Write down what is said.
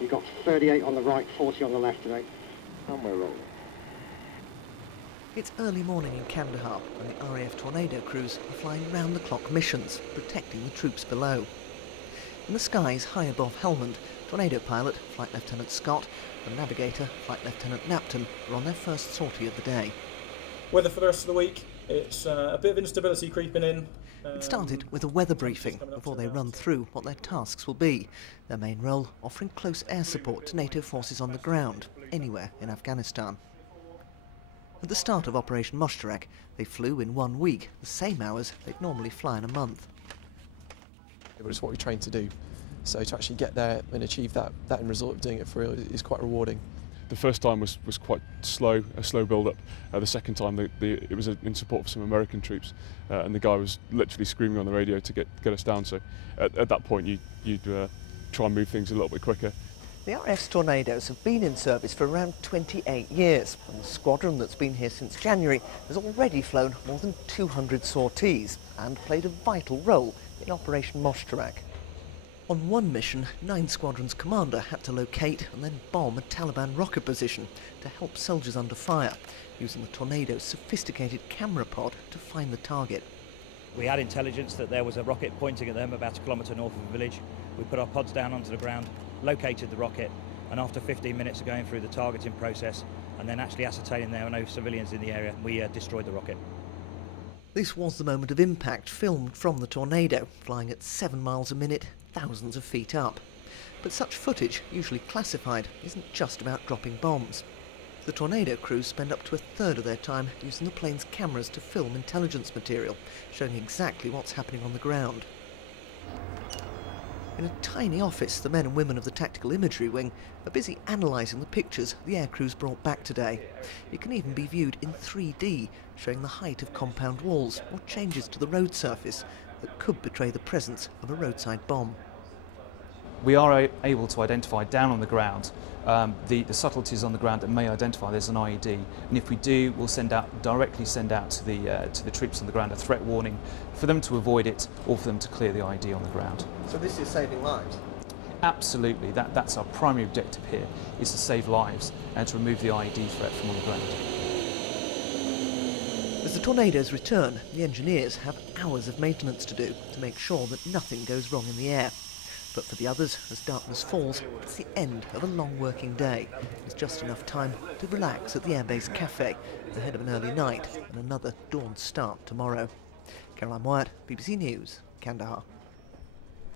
You've got 38 on the right, 40 on the left today. And we're rolling. It's early morning in Kandahar and the RAF Tornado crews are flying round-the-clock missions, protecting the troops below. In the skies high above Helmand, Tornado pilot, Flight Lieutenant Scott, and navigator, Flight Lieutenant Napton, are on their first sortie of the day. Weather for the rest of the week, it's a bit of instability creeping in. It started with a weather briefing before they run through what their tasks will be. Their main role, offering close air support to NATO forces on the ground, anywhere in Afghanistan. At the start of Operation Moshtarak, they flew in 1 week, the same hours they'd normally fly in a month. It was what we trained to do, so to actually get there and achieve that end result of doing it for real is quite rewarding. The first time was quite slow, a slow build-up. The second time it was in support of some American troops, and the guy was literally screaming on the radio to get us down. So at that point you'd try and move things a little bit quicker. The RAF's Tornadoes have been in service for around 28 years, and the squadron that's been here since January has already flown more than 200 sorties and played a vital role in Operation Moshtarak. On one mission, 9 Squadron's commander had to locate and then bomb a Taliban rocket position to help soldiers under fire, using the Tornado's sophisticated camera pod to find the target. We had intelligence that there was a rocket pointing at them about a kilometre north of the village. We put our pods down onto the ground, located the rocket, and after 15 minutes of going through the targeting process and then actually ascertaining there were no civilians in the area, we destroyed the rocket. This was the moment of impact filmed from the Tornado, flying at 7 miles a minute, thousands of feet up. But such footage, usually classified, isn't just about dropping bombs. The Tornado crews spend up to a third of their time using the plane's cameras to film intelligence material, showing exactly what's happening on the ground. In a tiny office, the men and women of the Tactical Imagery Wing are busy analysing the pictures the air crews brought back today. It can even be viewed in 3D, showing the height of compound walls or changes to the road surface that could betray the presence of a roadside bomb. We are able to identify down on the ground the subtleties on the ground that may identify there's an IED, and if we do, we'll directly send out to the troops on the ground a threat warning for them to avoid it or for them to clear the IED on the ground. So this is saving lives? Absolutely, that's our primary objective here, is to save lives and to remove the IED threat from on the ground. As the Tornadoes return, the engineers have hours of maintenance to do to make sure that nothing goes wrong in the air. But for the others, as darkness falls, it's the end of a long working day. There's just enough time to relax at the airbase cafe ahead of an early night and another dawn start tomorrow. Wyatt, BBC News, Kandahar.